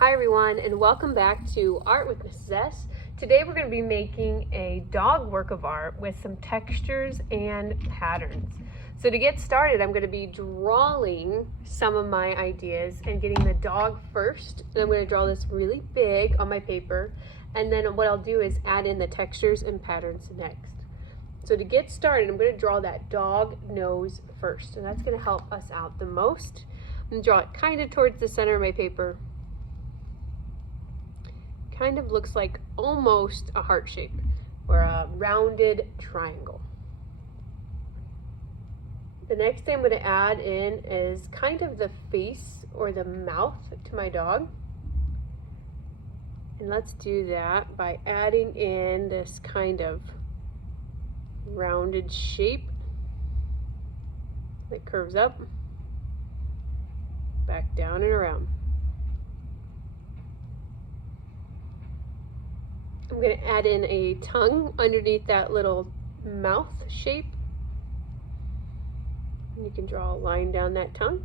Hi everyone, and welcome back to Art with Mrs. S. Today we're going to be making a dog work of art with some textures and patterns. So to get started, I'm going to be drawing some of my ideas and getting the dog first. And I'm going to draw this really big on my paper, and then what I'll do is add in the textures and patterns next. So to get started, I'm going to draw that dog nose first, and that's going to help us out the most. I'm going to draw it kind of towards the center of my paper. Kind of looks like almost a heart shape or a rounded triangle. The next thing I'm going to add in is kind of the face or the mouth to my dog. And let's do that by adding in this kind of rounded shape that curves up, back down and around. I'm going to add in a tongue underneath that little mouth shape. And you can draw a line down that tongue.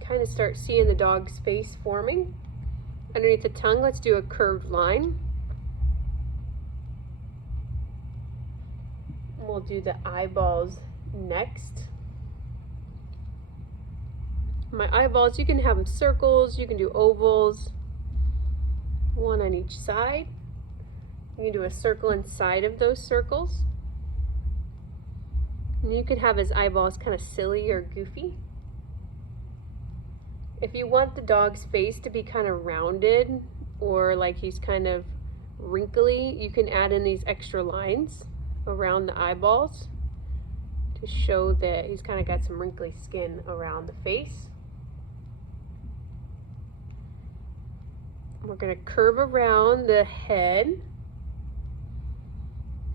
Kind of start seeing the dog's face forming. Underneath the tongue, let's do a curved line. We'll do the eyeballs next. My eyeballs, you can have them circles, you can do ovals, one on each side. You can do a circle inside of those circles. And you can have his eyeballs kind of silly or goofy. If you want the dog's face to be kind of rounded or like he's kind of wrinkly, you can add in these extra lines around the eyeballs to show that he's kind of got some wrinkly skin around the face. We're going to curve around the head,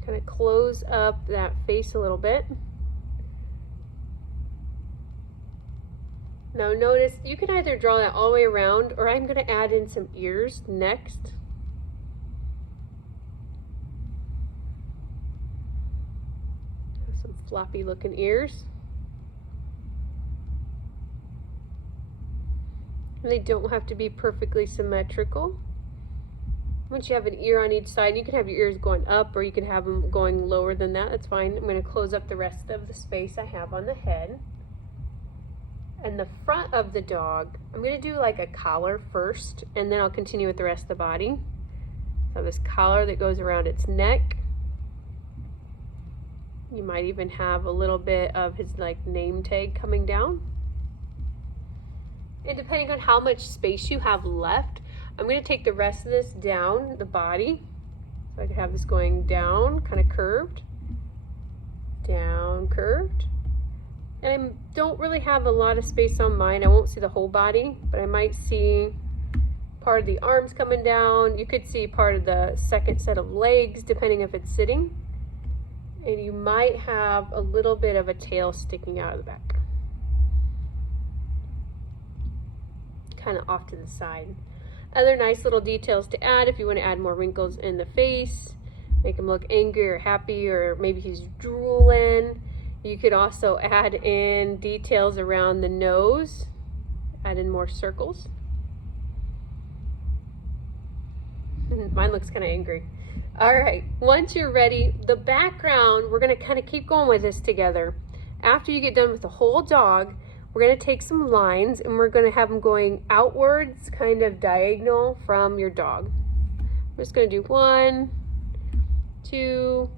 kind of close up that face a little bit. Now notice you can either draw that all the way around, or I'm going to add in some ears next. Some floppy looking ears. They don't have to be perfectly symmetrical. Once you have an ear on each side, you can have your ears going up or you can have them going lower than that. That's fine. I'm going to close up the rest of the space I have on the head. And the front of the dog, I'm going to do like a collar first, and then I'll continue with the rest of the body. So this collar that goes around its neck. You might even have a little bit of his like name tag coming down. And depending on how much space you have left, I'm going to take the rest of this down the body. So I can have this going down, kind of curved, down, curved. And I don't really have a lot of space on mine. I won't see the whole body, but I might see part of the arms coming down. You could see part of the second set of legs, depending if it's sitting. And you might have a little bit of a tail sticking out of the back. Kind of off to the side. Other nice little details to add if you want to add more wrinkles in the face, make him look angry or happy, or maybe he's drooling. You could also add in details around the nose, add in more circles. Mine looks kind of angry. All right, once you're ready, the background, we're going to kind of keep going with this together. After you get done with the whole dog, we're going to take some lines and we're going to have them going outwards, kind of diagonal from your dog. I'm just going to do 1, 2,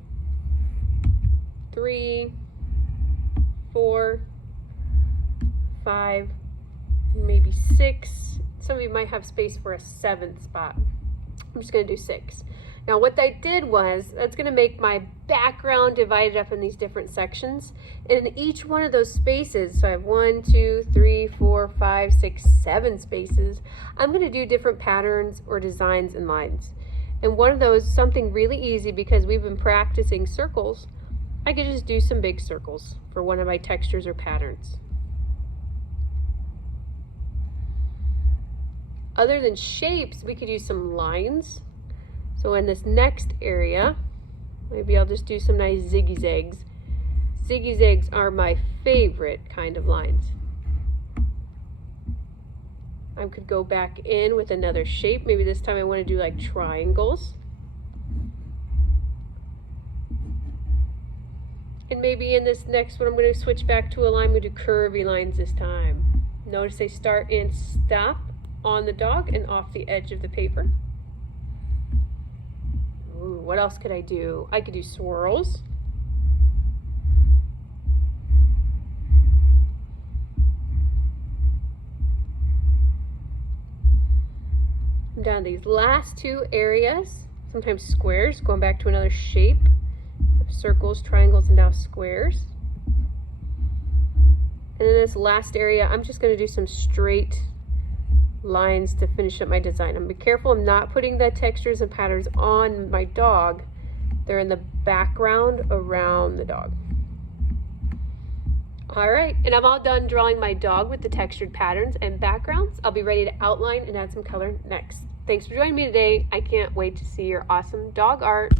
3, 4, 5, maybe 6. Some of you might have space for a 7th spot. I'm just going to do 6. Now what I did was, that's going to make my background divided up in these different sections. And in each one of those spaces, so I have 1, 2, 3, 4, 5, 6, 7 spaces, I'm going to do different patterns or designs and lines. And one of those, something really easy, because we've been practicing circles, I could just do some big circles for one of my textures or patterns. Other than shapes, we could use some lines. So in this next area, maybe I'll just do some nice zigzags. Zigzags are my favorite kind of lines. I could go back in with another shape. Maybe this time I want to do like triangles. And maybe in this next one I'm going to switch back to a line. I'm going to do curvy lines this time. Notice they start and stop on the dog and off the edge of the paper. Ooh, what else could I do? I could do swirls. I'm down these last two areas, sometimes squares, going back to another shape. Circles, triangles, and now squares. And in this last area, I'm just going to do some straight lines to finish up my design. I'm be careful I'm not putting the textures and patterns on my dog. They're in the background around the dog. All right, and I'm all done drawing my dog with the textured patterns and backgrounds. I'll be ready to outline and add some color next. Thanks for joining me today. I can't wait to see your awesome dog art.